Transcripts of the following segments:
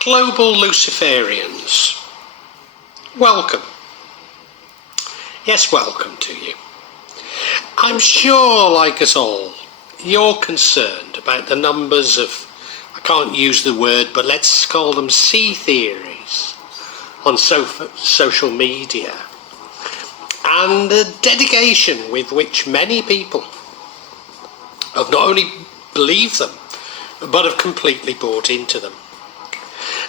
Global Luciferians, welcome. Yes, welcome to you. I'm sure, like us all, you're concerned about the numbers of, I can't use the word, but let's call them sea theories on social media, and the dedication with which many people have not only believed them, but have completely bought into them.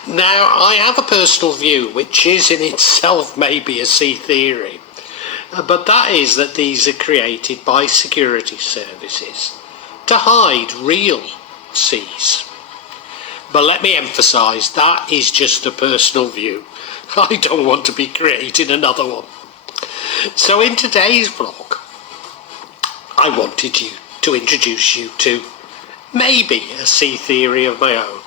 Now, I have a personal view, which is in itself maybe a sea theory, but that is that these are created by security services to hide real seas. But let me emphasise, that is just a personal view. I don't want to be creating another one. So in today's vlog, I wanted to introduce you to maybe a sea theory of my own.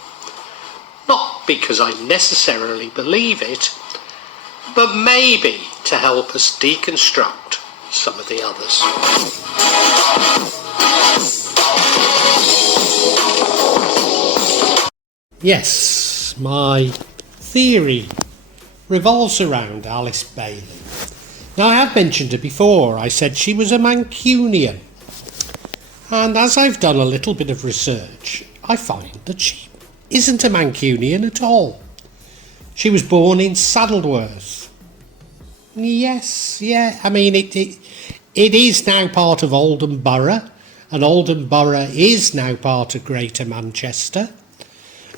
Not because I necessarily believe it, but maybe to help us deconstruct some of the others. Yes, my theory revolves around Alice Bailey. Now, I have mentioned her before. I said she was a Mancunian. And as I've done a little bit of research, I find that she isn't a Mancunian at all. She was born in Saddleworth. Yes, yeah, I mean, it is now part of Oldham Borough, and Oldham Borough is now part of Greater Manchester.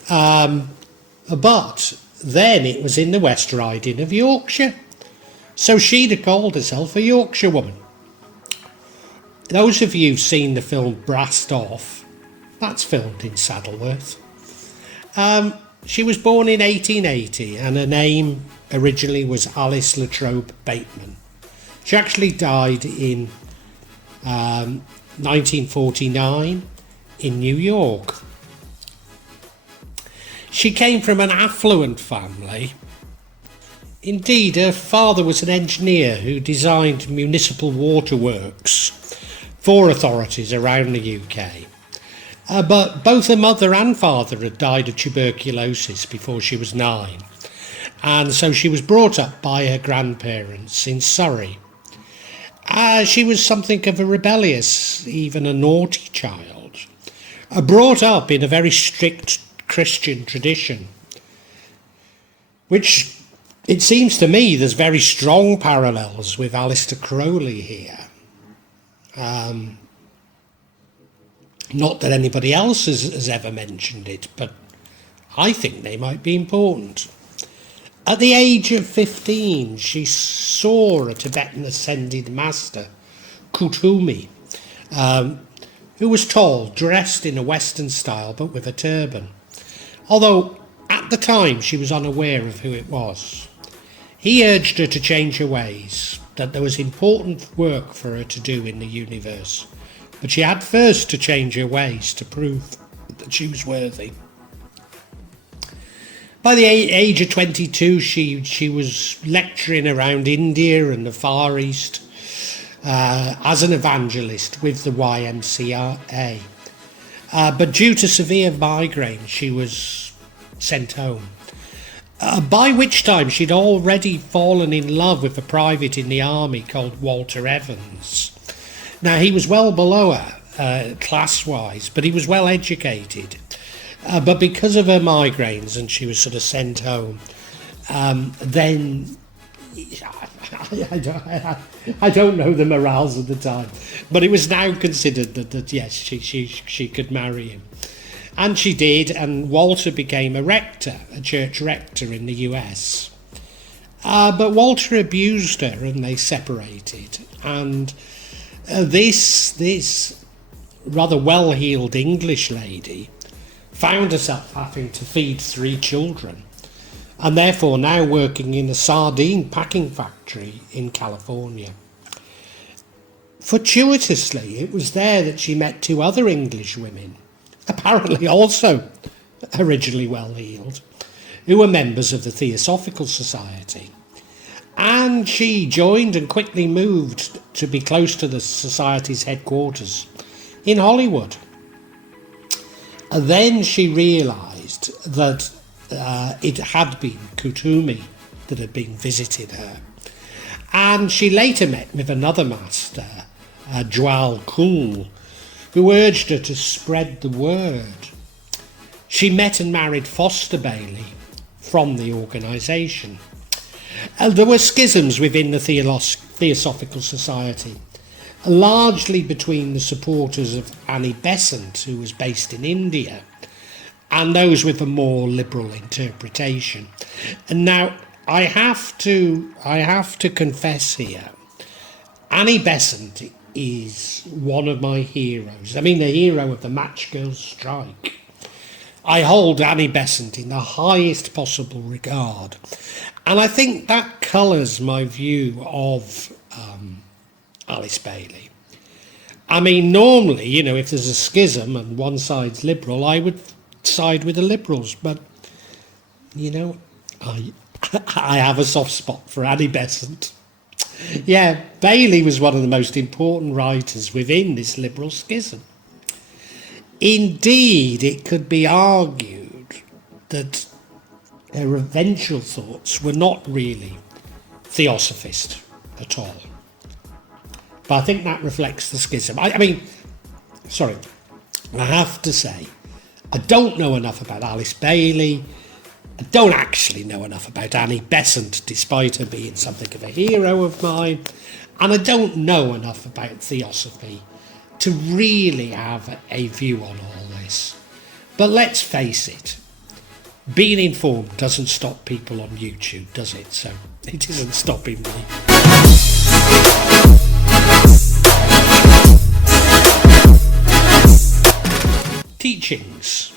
But then it was in the West Riding of Yorkshire. So she'd have called herself a Yorkshire woman. Those of you who've seen the film Brassed Off, that's filmed in Saddleworth. She was born in 1880 and her name originally was Alice Latrobe Bateman. She actually died in 1949 in New York. She came from an affluent family. Indeed, her father was an engineer who designed municipal waterworks for authorities around the UK. But both her mother and father had died of tuberculosis before she was 9. And so she was brought up by her grandparents in Surrey. She was something of a rebellious, even a naughty child. Brought up in a very strict Christian tradition, which it seems to me there's very strong parallels with Aleister Crowley here. Not that anybody else has ever mentioned it, but I think they might be important. At the age of 15, she saw a Tibetan ascended master, Koot Hoomi, who was tall, dressed in a Western style, but with a turban. Although, at the time, she was unaware of who it was. He urged her to change her ways, that there was important work for her to do in the universe, but she had first to change her ways to prove that she was worthy. By the age of 22, she was lecturing around India and the Far East as an evangelist with the YMCA. But due to severe migraine, she was sent home. By which time she'd already fallen in love with a private in the army called Walter Evans. Now, he was well below her, class-wise, but he was well educated. But because of her migraines and she was sort of sent home, then I don't know the morals of the time, but it was now considered that yes, she could marry him. And she did, and Walter became a rector, a church rector in the US. But Walter abused her and they separated. And this rather well-heeled English lady found herself having to feed 3 children and therefore now working in a sardine packing factory in California. Fortuitously, it was there that she met 2 other English women, apparently also originally well-heeled, who were members of the Theosophical Society. And she joined and quickly moved to be close to the society's headquarters in Hollywood. And then she realised that it had been Koot Hoomi that had been visiting her. And she later met with another master, Djwal Khul, who urged her to spread the word. She met and married Foster Bailey from the organisation. There were schisms within the Theosophical Society, largely between the supporters of Annie Besant, who was based in India, and those with a more liberal interpretation. And now I have to confess here, Annie Besant is one of my heroes. I mean, the hero of the Match Girls strike. I hold Annie Besant in the highest possible regard, and I think that colours my view of Alice Bailey. I mean, normally, you know, if there's a schism and one side's liberal, I would side with the liberals, but, you know, I have a soft spot for Annie Besant. Yeah, Bailey was one of the most important writers within this liberal schism. Indeed, it could be argued that her eventual thoughts were not really Theosophist at all. But I think that reflects the schism. I have to say, I don't know enough about Alice Bailey. I don't actually know enough about Annie Besant, despite her being something of a hero of mine. And I don't know enough about Theosophy to really have a view on all this. But let's face it, being informed doesn't stop people on YouTube, does it? So it isn't stopping me. Teachings.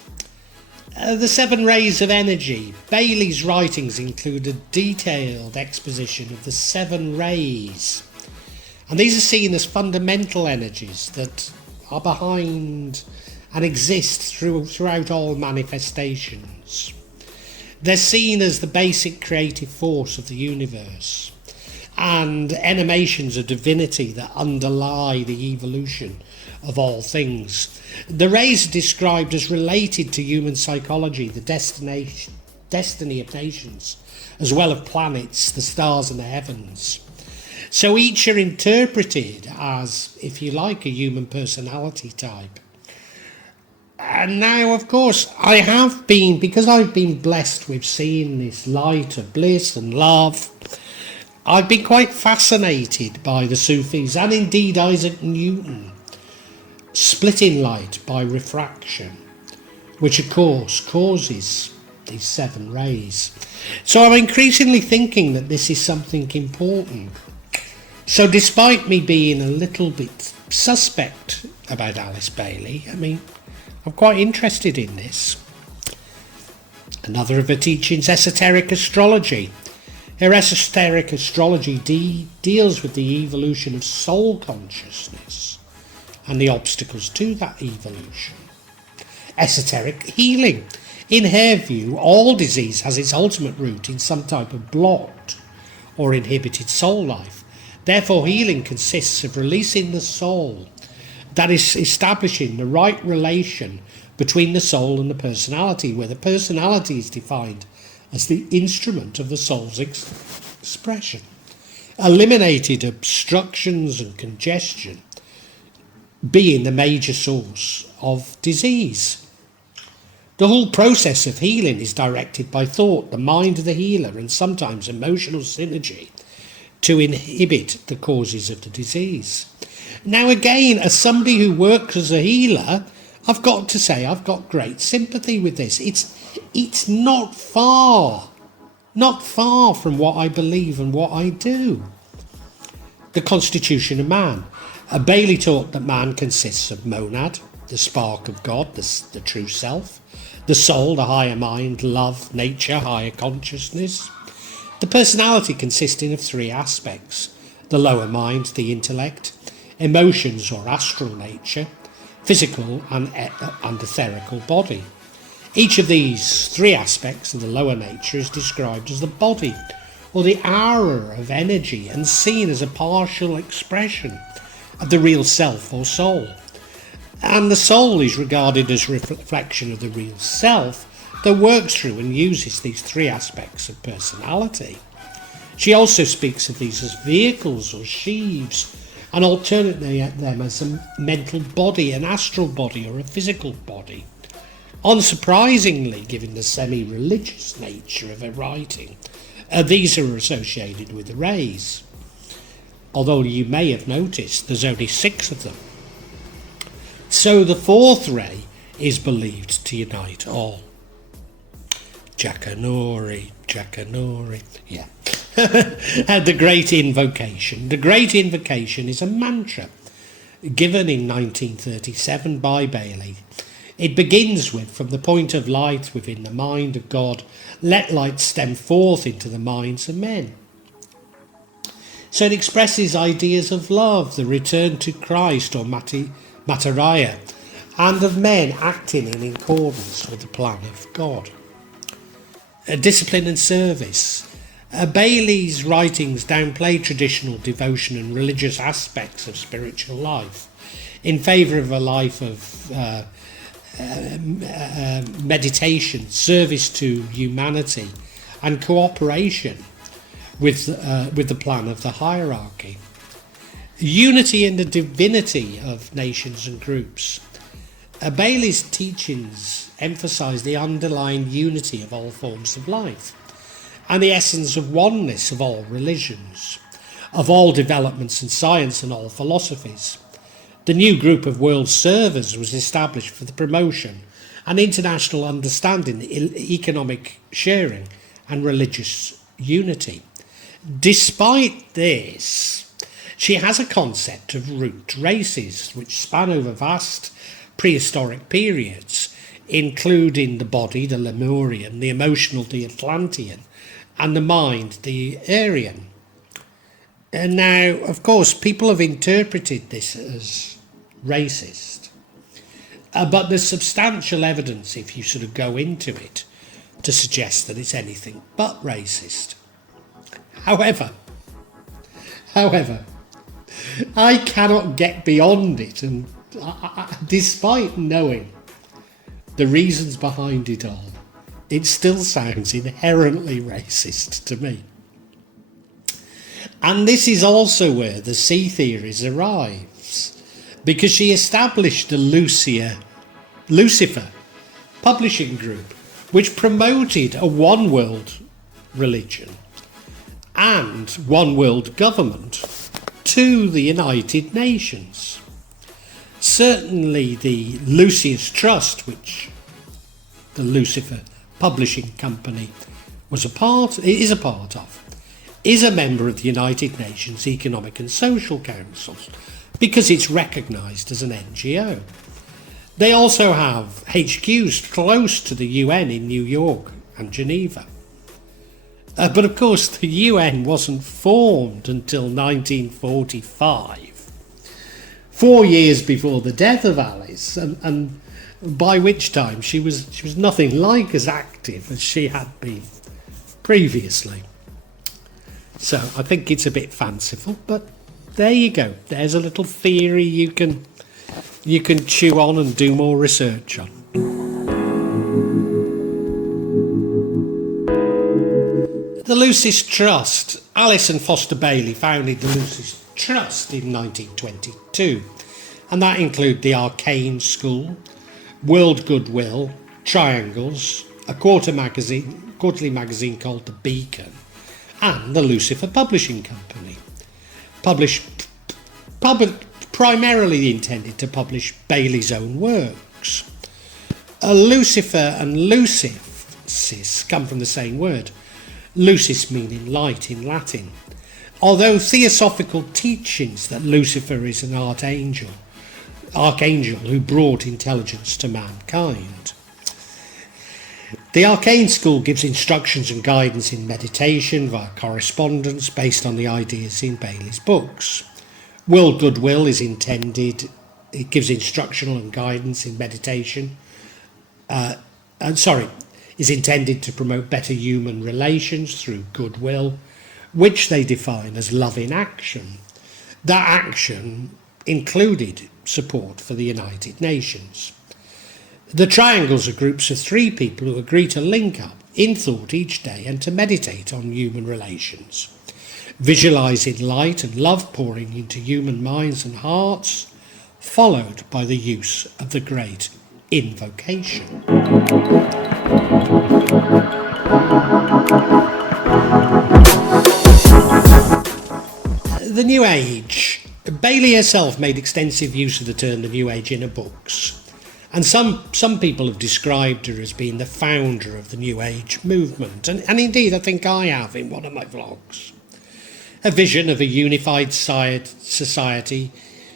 The 7 rays of energy. Bailey's writings include a detailed exposition of the 7 rays. And these are seen as fundamental energies that are behind and exist throughout all manifestations. They're seen as the basic creative force of the universe and emanations of divinity that underlie the evolution of all things. The rays are described as related to human psychology, the destiny of nations, as well as planets, the stars and the heavens. So each are interpreted as, if you like, a human personality type. And now, of course, because I've been blessed with seeing this light of bliss and love, I've been quite fascinated by the Sufis and indeed Isaac Newton, splitting light by refraction, which of course causes these 7 rays. So I'm increasingly thinking that this is something important. So despite me being a little bit suspect about Alice Bailey, I mean, I'm quite interested in this. Another of her teachings, esoteric astrology. Her esoteric astrology deals with the evolution of soul consciousness and the obstacles to that evolution. Esoteric healing. In her view, all disease has its ultimate root in some type of blocked or inhibited soul life. Therefore, healing consists of releasing the soul, that is, establishing the right relation between the soul and the personality, where the personality is defined as the instrument of the soul's expression. Eliminated obstructions and congestion being the major source of disease. The whole process of healing is directed by thought, the mind of the healer, and sometimes emotional synergy to inhibit the causes of the disease. Now again, as somebody who works as a healer, I've got to say I've got great sympathy with this. It's not far from what I believe and what I do. The constitution of man. Bailey taught that man consists of monad, the spark of God, the true self, the soul, the higher mind, love, nature, higher consciousness. The personality consisting of 3 aspects: the lower mind, the intellect, emotions or astral nature, physical and etherical body. Each of these 3 aspects of the lower nature is described as the body, or the aura of energy, and seen as a partial expression of the real self or soul. And the soul is regarded as a reflection of the real self that works through and uses these three aspects of personality. She also speaks of these as vehicles or sheaves, and alternately at them as a mental body, an astral body, or a physical body. Unsurprisingly, given the semi-religious nature of her writing, these are associated with the rays. Although you may have noticed there's only 6 of them. So the 4th ray is believed to unite all. Jackanory, yeah. And the Great Invocation. The Great Invocation is a mantra given in 1937 by Bailey. It begins with, from the point of light within the mind of God, let light stem forth into the minds of men. So it expresses ideas of love, the return to Christ or Mataraya, and of men acting in accordance with the plan of God. Discipline and service. Bailey's writings downplay traditional devotion and religious aspects of spiritual life in favour of a life of meditation, service to humanity, and cooperation with the plan of the hierarchy. Unity in the divinity of nations and groups. Bailey's teachings emphasise the underlying unity of all forms of life and the essence of oneness of all religions, of all developments in science and all philosophies. The new group of world servers was established for the promotion and international understanding, economic sharing and religious unity. Despite this, she has a concept of root races which span over vast prehistoric periods, including the body, the Lemurian, the emotional, the Atlantean, and the mind, the Aryan. And now, of course, people have interpreted this as racist, but there's substantial evidence, if you sort of go into it, to suggest that it's anything but racist. However, I cannot get beyond it, and despite knowing the reasons behind it all, it still sounds inherently racist to me. And this is also where the C theories arrives, because she established the Lucifer Publishing Group, which promoted a one world religion and one world government to the United Nations. Certainly the Lucid Trust, which the Lucifer Publishing Company is a part of, is a member of the United Nations Economic and Social Councils because it's recognised as an NGO. They also have HQs close to the UN in New York and Geneva. But of course the UN wasn't formed until 1945, 4 years before the death of Alice, and by which time she was nothing like as active as she had been previously. So I think it's a bit fanciful, but there you go. There's a little theory you can chew on and do more research on. The Lucid Trust. Alice and Foster Bailey founded the Lucid Trust in 1922, and that included the Arcane School, World Goodwill, Triangles, a quarterly magazine called The Beacon, and the Lucifer Publishing Company, primarily intended to publish Bailey's own works. Lucifer and Lucis come from the same word, lucis meaning light in Latin, although theosophical teachings that Lucifer is an archangel who brought intelligence to mankind. The Arcane School gives instructions and guidance in meditation via correspondence based on the ideas in Bailey's books. World Goodwill is intended, it gives instructional and guidance in meditation, is intended to promote better human relations through goodwill, which they define as love in action. That action included support for the United Nations. The triangles are groups of 3 people who agree to link up in thought each day and to meditate on human relations, visualising light and love pouring into human minds and hearts, followed by the use of the great invocation. The New Age. Bailey herself made extensive use of the term the New Age in her books, and some people have described her as being the founder of the New Age movement, and indeed I think I have in one of my vlogs. Her vision of a unified society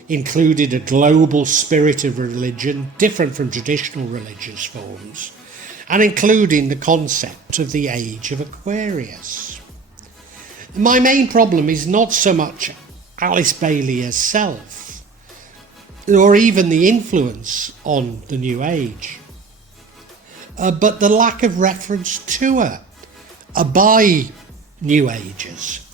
included a global spirit of religion different from traditional religious forms, and including the concept of the age of Aquarius. My main problem is not so much Alice Bailey herself, or even the influence on the New Age, but the lack of reference to her by New Agers.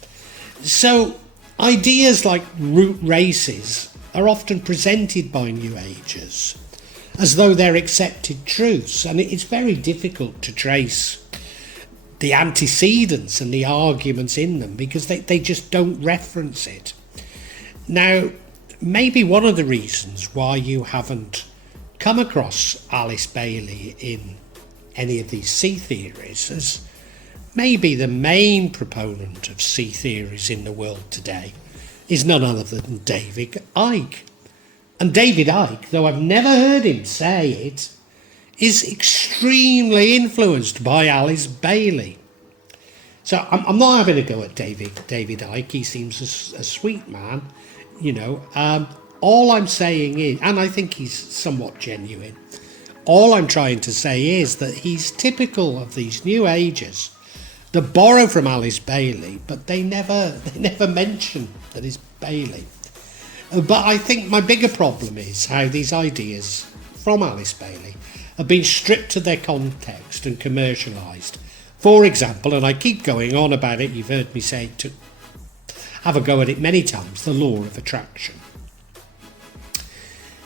So ideas like root races are often presented by New Agers as though they're accepted truths, and it's very difficult to trace the antecedents and the arguments in them because they just don't reference it. Now, maybe one of the reasons why you haven't come across Alice Bailey in any of these sea theories is maybe the main proponent of sea theories in the world today is none other than David Icke. And David Icke, though I've never heard him say it, is extremely influenced by Alice Bailey. So I'm not having a go at David Icke. He seems a sweet man, you know. All I'm saying is, and I think he's somewhat genuine, all I'm trying to say is that he's typical of these New Agers that borrow from Alice Bailey, but they never mention that it's Bailey. But I think my bigger problem is how these ideas from Alice Bailey have been stripped of their context and commercialised. For example, and I keep going on about it, you've heard me say to have a go at it many times, the law of attraction.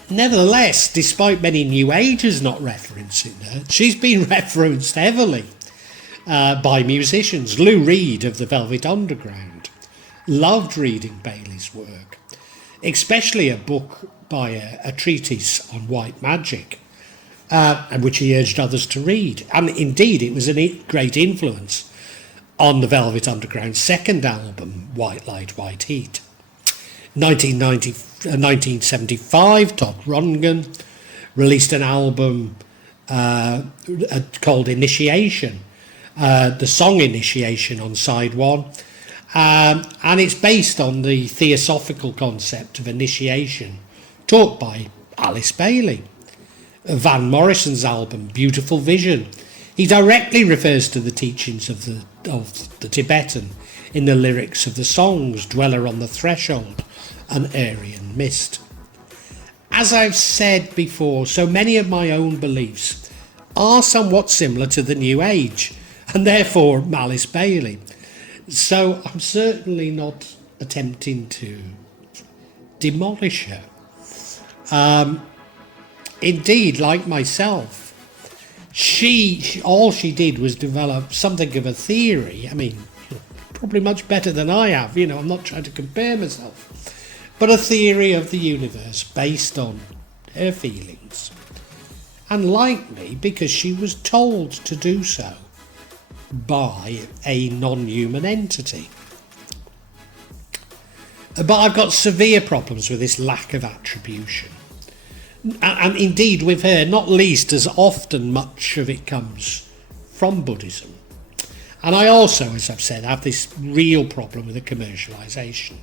Nevertheless, despite many New Agers not referencing her, she's been referenced heavily by musicians. Lou Reed of the Velvet Underground loved reading Bailey's work, especially a book by a treatise on white magic, and which he urged others to read. And indeed, it was a great influence on the Velvet Underground's second album, White Light, White Heat. 1975, Todd Rundgren released an album called Initiation, the song Initiation on side 1, and it's based on the theosophical concept of initiation taught by Alice Bailey. Van Morrison's album Beautiful Vision, he directly refers to the teachings of the Tibetan in the lyrics of the songs Dweller on the Threshold and Aryan Mist. As I've said before, so many of my own beliefs are somewhat similar to the New Age, and therefore Alice Bailey. So I'm certainly not attempting to demolish her. Indeed, like myself, all she did was develop something of a theory. I mean, probably much better than I have, you know, I'm not trying to compare myself, but a theory of the universe based on her feelings. And like me, because she was told to do so by a non-human entity. But I've got severe problems with this lack of attribution. And indeed with her, not least as often much of it comes from Buddhism. And I also, as I've said, have this real problem with the commercialisation.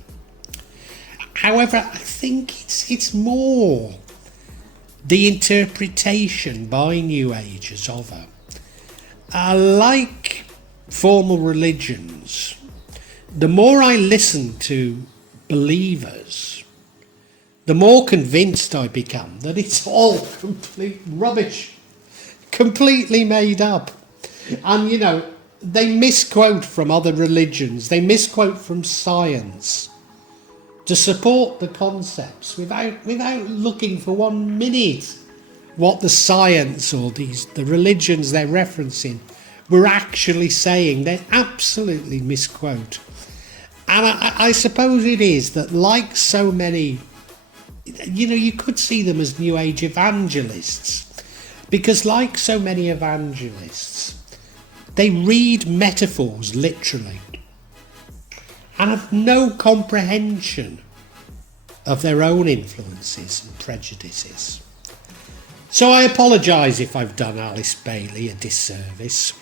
However, I think it's more the interpretation by New Agers of her. Like formal religions, the more I listen to believers, the more convinced I become that it's all complete rubbish, completely made up. And, you know, they misquote from other religions, they misquote from science to support the concepts without looking for 1 minute what the science or the religions they're referencing were actually saying. They absolutely misquote. And I suppose it is that, like so many, you could see them as New Age evangelists, because like so many evangelists, they read metaphors literally and have no comprehension of their own influences and prejudices. So I apologise if I've done Alice Bailey a disservice,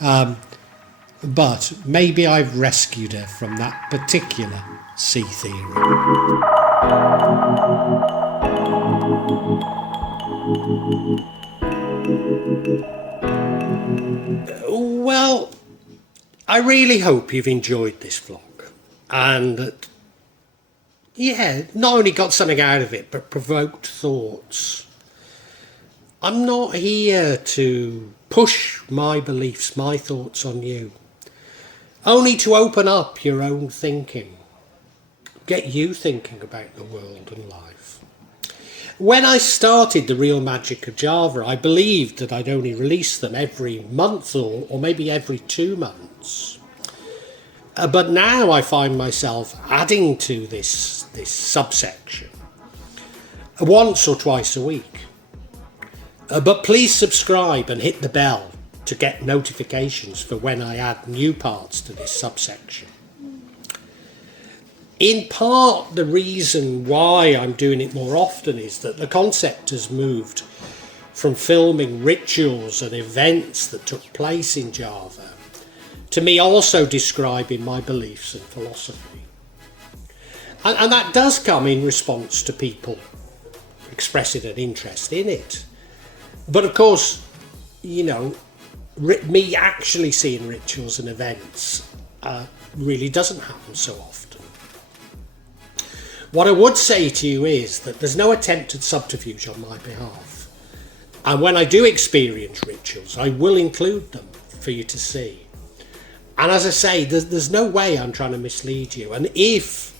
but maybe I've rescued her from that particular sea theory. Well, I really hope you've enjoyed this vlog, and that, not only got something out of it, but provoked thoughts. I'm not here to push my beliefs, my thoughts on you, only to open up your own thinking, get you thinking about the world and life. When I started The Real Magic of Java, I believed that I'd only release them every month or maybe every 2 months. But now I find myself adding to this subsection once or twice a week. But please subscribe and hit the bell to get notifications for when I add new parts to this subsection. In part, the reason why I'm doing it more often is that the concept has moved from filming rituals and events that took place in Java to me also describing my beliefs and philosophy. And that does come in response to people expressing an interest in it. But of course, me actually seeing rituals and events really doesn't happen so often. What I would say to you is that there's no attempt at subterfuge on my behalf. And when I do experience rituals, I will include them for you to see. And as I say, there's no way I'm trying to mislead you. And if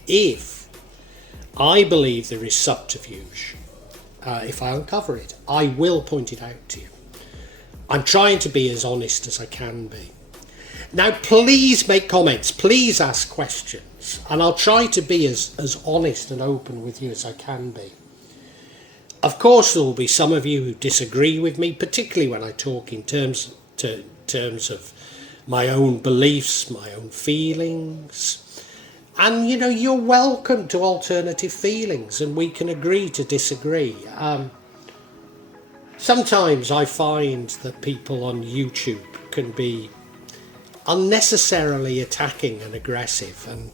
I believe there is subterfuge, if I uncover it, I will point it out to you. I'm trying to be as honest as I can be. Now, please make comments, please ask questions, and I'll try to be as honest and open with you as I can be. Of course, there will be some of you who disagree with me, particularly when I talk in terms of my own beliefs, my own feelings. And, you're welcome to alternative feelings, and we can agree to disagree. Sometimes I find that people on YouTube can be unnecessarily attacking and aggressive, and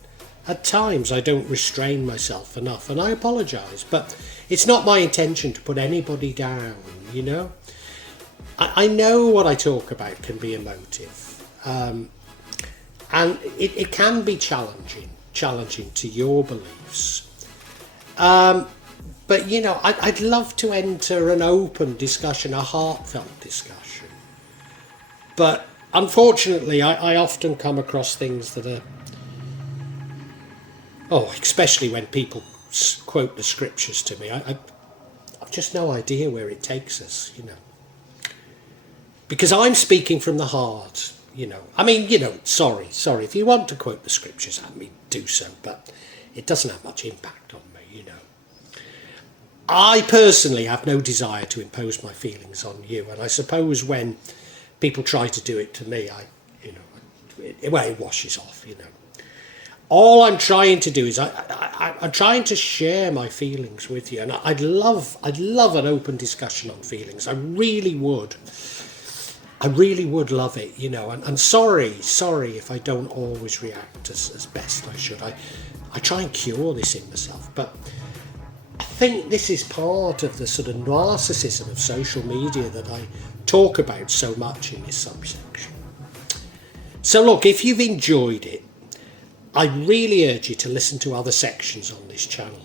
at times I don't restrain myself enough, and I apologise, but it's not my intention to put anybody down, I know what I talk about can be emotive, and it can be challenging to your beliefs. But, I'd love to enter an open discussion, a heartfelt discussion. But unfortunately, I often come across things that are, especially when people quote the scriptures to me, I've just no idea where it takes us, Because I'm speaking from the heart, sorry, if you want to quote the scriptures at me, do so, but it doesn't have much impact on me, I personally have no desire to impose my feelings on you, and I suppose when people try to do it to me, it washes off, All I'm trying to do is I'm trying to share my feelings with you, and I'd love an open discussion on feelings. I really would love it, and sorry if I don't always react as best I should. I try and cure this in myself, but I think this is part of the sort of narcissism of social media that I talk about so much in this subsection. So look, if you've enjoyed it, I really urge you to listen to other sections on this channel,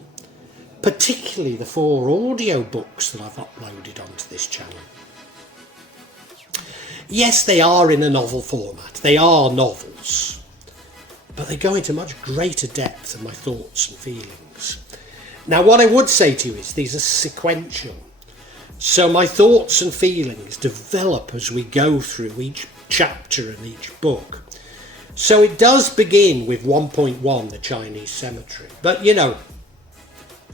particularly the 4 audio books that I've uploaded onto this channel. Yes, they are in a novel format. They are novels. but they go into much greater depth than my thoughts and feelings. Now, what I would say to you is these are sequential. So my thoughts and feelings develop as we go through each chapter and each book. So it does begin with 1.1, the Chinese cemetery. But, you know,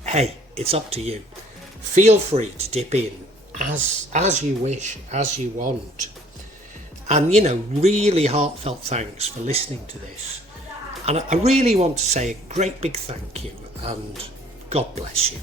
hey, it's up to you. Feel free to dip in as you wish, as you want. And, you know, really heartfelt thanks for listening to this. And I really want to say a great big thank you, and God bless you.